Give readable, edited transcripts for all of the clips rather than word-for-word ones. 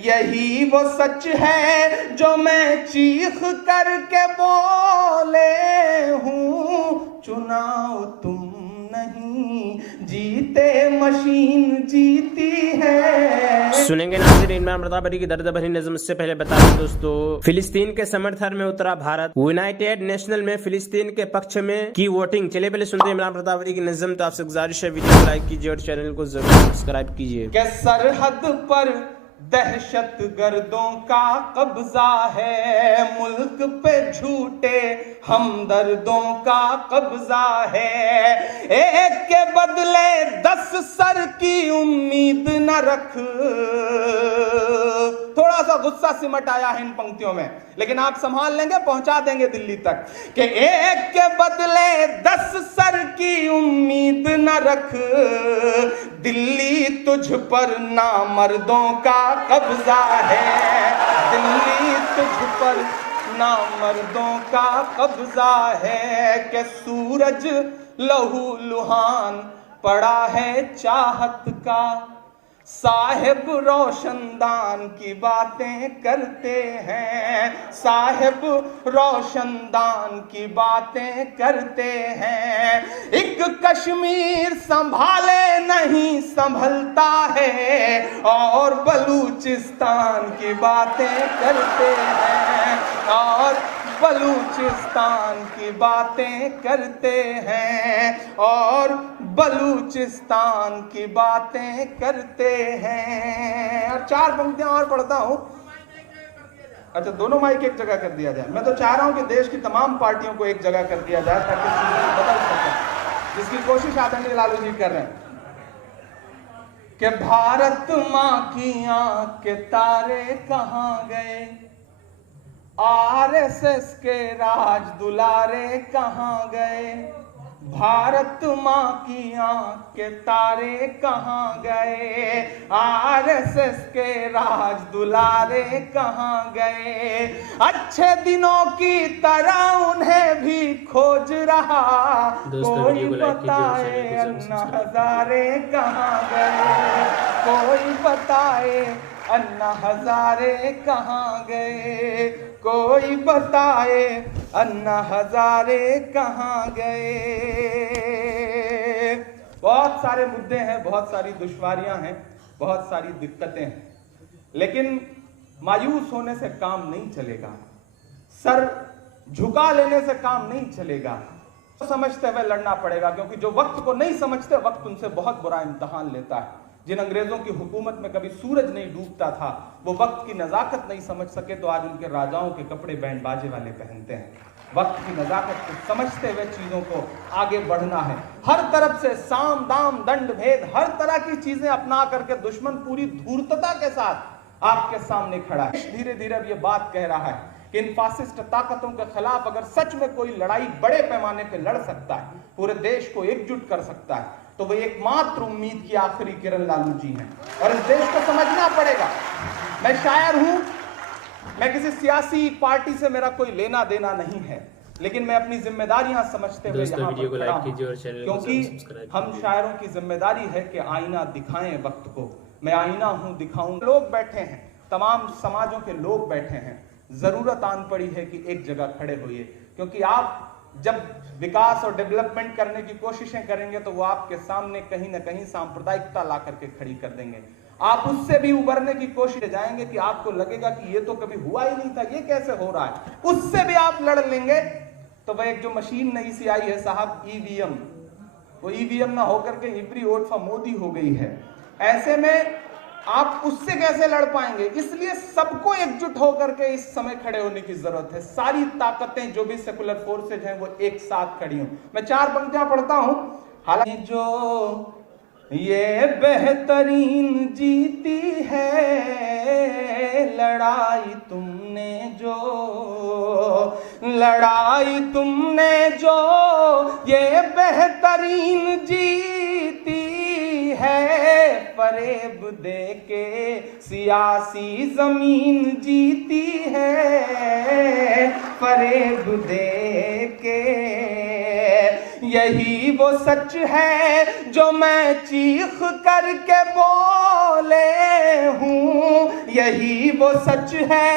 यही वो सच है जो मैं चीख करके बोले हूँ। चुनाव तुम नहीं जीते, मशीन जीती है। सुनेंगे नाज़रीन इमरान प्रताप की दर्द भरी नज़्म। इससे पहले बता दें दोस्तों, फिलिस्तीन के समर्थन में उतरा भारत। यूनाइटेड नेशनल में फिलिस्तीन के पक्ष में की वोटिंग। चलिए पहले सुनते हैं इमरान प्रताप की नज़्म। तो आपसे गुजारिश है वीडियो को लाइक कीजिए और चैनल को जरूर सब्सक्राइब कीजिए। कि सरहद पर दहशत गर्दों का कब्जा है, मुल्क पे झूठे हमदर्दों का कब्जा है। एक के बदले 10 सर की उम्मीद न रख। थोड़ा सा गुस्सा सिमट आया है इन पंक्तियों में, लेकिन आप संभाल लेंगे, पहुंचा देंगे दिल्ली तक। कि एक के बदले 10 सर की उम्मीद न रख, दिल्ली तुझ पर नामर्दों का कब्जा है। दिल्ली तुझ पर नामर्दों का कब्जा है। कि सूरज लहू लुहान पड़ा है चाहत का, साहिब रोशनदान की बातें करते हैं। साहिब रोशनदान की बातें करते हैं। एक कश्मीर संभाले नहीं संभलता है, और बलूचिस्तान की बातें करते हैं। और बलूचिस्तान की बातें करते हैं। और बलूचिस्तान की बातें करते हैं। और 4 पंक्तियां और पढ़ता हूं। अच्छा, दोनों माइक एक जगह कर दिया जाए। मैं तो चाह रहा हूं कि देश की तमाम पार्टियों को एक जगह कर दिया जाए ताकि चीजें बदल सकें, जिसकी कोशिश आदरणीय लालू जी कर रहे हैं। कि भारत मां की आंख के तारे कहां गए, आरएसएस के राज दुलारे कहां गए। भारत मां की आंख के तारे कहां गए, आरएसएस के राज दुलारे कहां गए। अच्छे दिनों की तरह उन्हें भी खोज रहा, कोई बताए अन्ना हजारे कहां गए। कोई बताए अन्ना हजारे कहां गए। कोई बताए अन्ना हजारे कहां गए। बहुत सारे मुद्दे हैं, बहुत सारी दुश्वारियां हैं, बहुत सारी दिक्कतें हैं, लेकिन मायूस होने से काम नहीं चलेगा। सर झुका लेने से काम नहीं चलेगा। समझते हुए लड़ना पड़ेगा, क्योंकि जो वक्त को नहीं समझते, वक्त उनसे बहुत बुरा इम्तिहान लेता है। जिन अंग्रेजों की हुकूमत में कभी सूरज नहीं डूबता था, वो वक्त की नजाकत नहीं समझ सके, तो आज उनके राजाओं के कपड़े बैंड बाजे वाले पहनते हैं। वक्त की नजाकत को समझते हुए चीजों को आगे बढ़ना है। हर तरफ से साम दाम दंड भेद, हर तरह की चीजें अपना करके दुश्मन पूरी धूर्तता के साथ आपके सामने खड़ा है। धीरे धीरे अब ये बात कह रहा है कि इन फासिस्ट ताकतों के खिलाफ अगर सच में कोई लड़ाई बड़े पैमाने पर लड़ सकता है, पूरे देश को एकजुट कर सकता है, तो वह एकमात्र उम्मीद की आखिरी किरण लालू जी हैं। और इस देश को समझना पड़ेगा। मैं शायर हूं, मैं किसी सियासी पार्टी से मेरा कोई लेना देना नहीं है, लेकिन मैं अपनी जिम्मेदारियां समझते हुए यहाँ पर खड़ा हूं, क्योंकि हम शायरों की जिम्मेदारी है कि आईना दिखाएं वक्त को। मैं आईना हूं, दिखाऊं। लोग बैठे हैं, तमाम समाजों के लोग बैठे हैं। जरूरत आन पड़ी है कि एक जगह खड़े होइए, क्योंकि आप जब विकास और डेवलपमेंट करने की कोशिशें करेंगे तो वो आपके सामने कहीं ना कहीं सांप्रदायिकता ला करके खड़ी कर देंगे। आप उससे भी उबरने की कोशिश जाएंगे कि आपको लगेगा कि ये तो कभी हुआ ही नहीं था, ये कैसे हो रहा है। उससे भी आप लड़ लेंगे तो वह एक जो मशीन नई सी आई है साहब, ईवीएम, वो ईवीएम ना होकर के एवरी वोट फॉर मोदी हो गई है। ऐसे में आप उससे कैसे लड़ पाएंगे। इसलिए सबको एकजुट होकर के इस समय खड़े होने की जरूरत है। सारी ताकतें जो भी सेकुलर फोर्सेज हैं वो एक साथ खड़ी हों। मैं 4 पंक्तियां पढ़ता हूं। हालांकि जो ये बेहतरीन जीती है लड़ाई तुमने जो, लड़ाई तुमने जो ये बेहतरीन जीती है, फरेब दे के सियासी जमीन जीती है, फरेब दे के। यही वो सच है जो मैं चीख करके बोल बोले हूँ, यही वो सच है,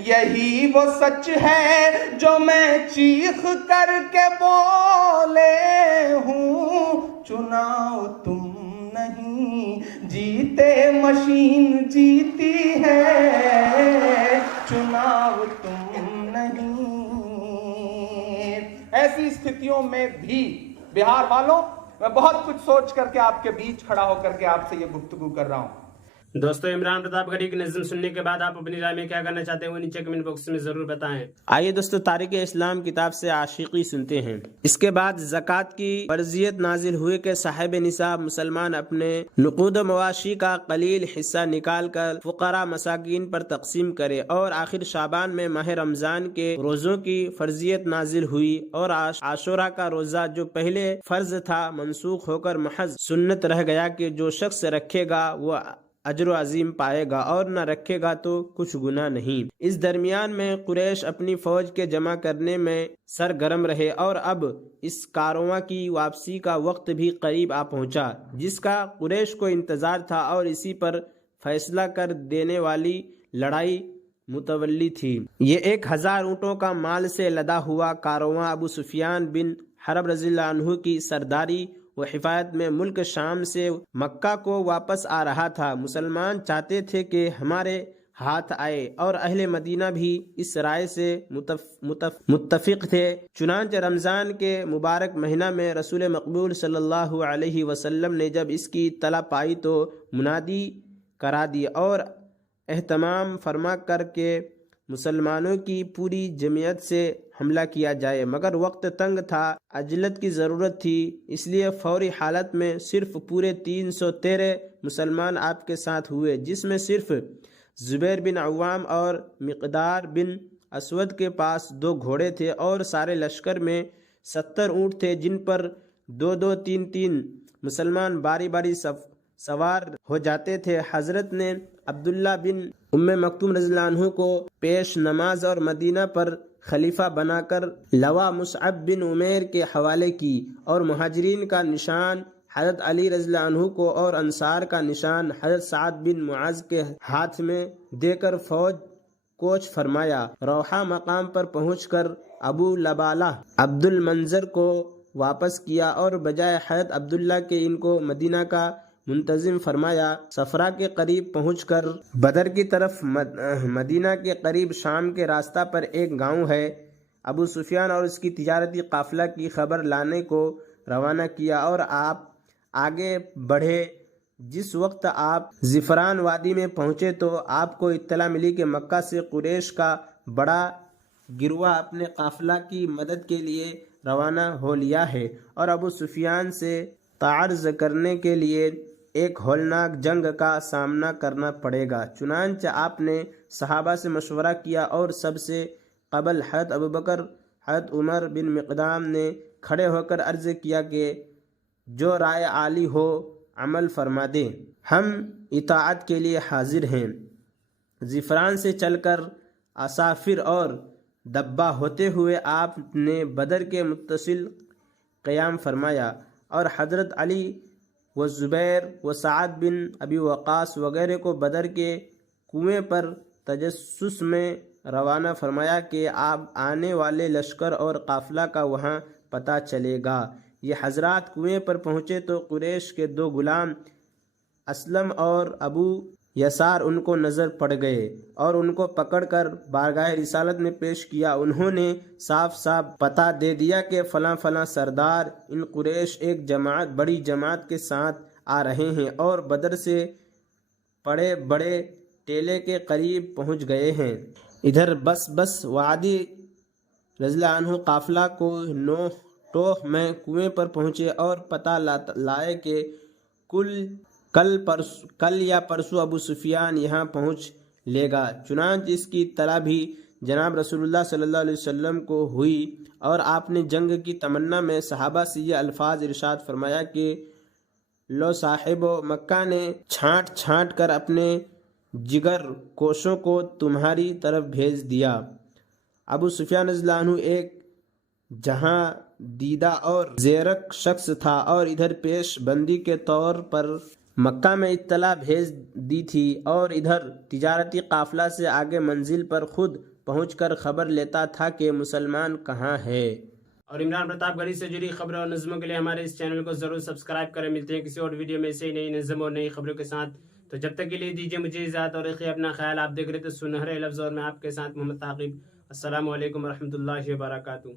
यही वो सच है जो मैं चीख करके बोले हूँ। चुनाव तुम नहीं जीते, मशीन जीती है, चुनाव तुम नहीं। ऐसी स्थितियों में भी बिहार वालों, मैं बहुत कुछ सोच करके आपके बीच खड़ा होकर के आपसे ये गुफ्तगू कर रहा हूं। दोस्तों, इमरान प्रतापगढ़ी की नज़्म सुनने के बाद आप अपनी राय में क्या करना चाहते हैं वो नीचे कमेंट बॉक्स में जरूर बताएं। आइए दोस्तों, तारीख इस्लाम किताब से आशिकी सुनते हैं। इसके बाद ज़कात की फर्जियत नाजिल हुए के साहिब निसाब मुसलमान अपने नुकूद मवाशी का कलील हिस्सा निकाल कर फुकरा मसाकीन पर तकसीम करे। और आखिर शाबान में माह रमजान के रोज़ों की फर्जियत नाजिल हुई और आशुरा का रोज़ा जो पहले फर्ज था मनसूख होकर महज सुन्नत रह गया कि जो शख्स रखेगा वो अजर अजीम पाएगा और न रखेगा तो कुछ गुनाह नहीं। इस दरमियान में कुरैश अपनी फौज के जमा करने में सरगर्म रहे और अब इस कारवां की वापसी का वक्त भी करीब आ पहुंचा, जिसका कुरैश को इंतजार था और इसी पर फैसला कर देने वाली लड़ाई मुतवल्ली थी। ये 1000 ऊँटों का माल से लदा हुआ कारवां अबू सुफियान बिन हरब रज़ियल्लाहु अन्हु की सरदारी व हिफायत में मुल्क शाम से मक्का को वापस आ रहा था। मुसलमान चाहते थे कि हमारे हाथ आए और अहले मदीना भी इस राय से मुत्तफिक थे। चुनांचे रमज़ान के मुबारक महीना में रसूल मकबूल सल्लल्लाहु अलैहि वसल्लम ने जब इसकी इत्तला पाई तो मुनादी करा दी और एहतमाम फरमा करके मुसलमानों की पूरी जमीयत से हमला किया जाए, मगर वक्त तंग था, अजलत की ज़रूरत थी, इसलिए फौरी हालत में सिर्फ पूरे 313 मुसलमान आपके साथ हुए, जिसमें सिर्फ ज़ुबैर बिन अव्वाम और मिक़दार बिन असवद के पास 2 घोड़े थे और सारे लश्कर में 70 ऊँट थे, जिन पर 2-2, 3-3 मुसलमान बारी बारी सवार हो जाते थे। हजरत ने अब्दुल्ला बिन उम्मे मक्तूम रज़ियल्लाहु अन्हु को पेश नमाज और मदीना पर खलीफा बनाकर लवा मुसअब बिन उमैर के हवाले की और मुहाजिरीन का निशान हज़रत अली रज़ियल्लाहु अन्हु को और अंसार का निशान हज़रत साद बिन मुआज़ के हाथ में देकर फौज कोच फरमाया। रोहा मकाम पर पहुंचकर अबू लबाला अब्दुल मंजर को वापस किया और बजाय हज़रत अब्दुल्ला के इनको मदीना का मुंतजिम फरमाया। सफरा के करीब पहुंचकर बदर की तरफ मदीना के करीब शाम के रास्ता पर एक गांव है, अबू सुफियान और उसकी तिजारती काफिला की खबर लाने को रवाना किया और आप आगे बढ़े। जिस वक्त आप ज़िफ़रान वादी में पहुंचे तो आपको इत्तला मिली कि मक्का से कुरैश का बड़ा गिरवा अपने काफिला की मदद के लिए रवाना हो लिया है और अबू सुफियान से तार्ज़ करने के लिए एक हौलनाक जंग का सामना करना पड़ेगा। चुनांचे आपने सहाबा से मशवरा किया और सबसे कबल हज़रत अबू बकर हज़रत उमर बिन मिक़दाम ने खड़े होकर अर्ज़ किया कि जो राय आली हो अमल फरमा दें, हम इताअत के लिए हाजिर हैं। ज़िफ़रान से चलकर असाफिर और दब्बा होते हुए आपने बदर के मुत्तसिल क़याम फरमाया और हज़रत अली व ज़ुबैर व साद बिन अबी वक़ास वगैरह को बदर के कुएं पर तजस्सुस में रवाना फरमाया कि आप आने वाले लश्कर और काफ़िला का वहाँ पता चलेगा। ये हजरात कुएं पर पहुँचे तो कुरैश के 2 गुलाम असलम और अबू यसार उनको नज़र पड़ गए और उनको पकड़कर बारगाह रिसालत में पेश किया। उन्होंने साफ साफ पता दे दिया कि फ़लाँ फ़लाँ सरदार इन कुरैश एक जमात बड़ी जमात के साथ आ रहे हैं और बदर से बड़े बड़े टेले के करीब पहुंच गए हैं। इधर बस वादी रज़ियल्लाहु अन्हु काफिला को 9 टोह में कुएं पर पहुंचे और पता लाए कि कल या परसों अबू सुफियान यहाँ पहुँच लेगा। चुनांचे इसकी तला भी जनाब रसूलुल्लाह सल्लल्लाहु अलैहि वसल्लम को हुई और आपने जंग की तमन्ना में सहाबा से ये अल्फाज इरशाद फरमाया कि लो साहिबो, मक्का ने छांट छांट कर अपने जिगर कोशों को तुम्हारी तरफ भेज दिया। अबू सुफियान रज़ियल्लाहु अन्हु एक जहां दीदा और ज़ेरक शख्स था और इधर पेश बंदी के तौर पर मक्का में इत्तला भेज दी थी और इधर तिजारती काफिला से आगे मंजिल पर खुद पहुंचकर खबर लेता था कि मुसलमान कहाँ है। और इमरान प्रतापगढ़ी से जुड़ी खबरों और नज़मों के लिए हमारे इस चैनल को जरूर सब्सक्राइब करें। मिलते हैं किसी और वीडियो में ऐसे ही नई नज़म और नई खबरों के साथ। तो जब तक के लिए दीजिए मुझे इजाज़त और रखिए अपना ख्याल। आप देख रहे थे सुनहरे लफ्ज़ और मैं आपके साथ मोहम्मद ताक़िब। अस्सलामु अलैकुम रहमतुल्लाहि व बरकातुहू।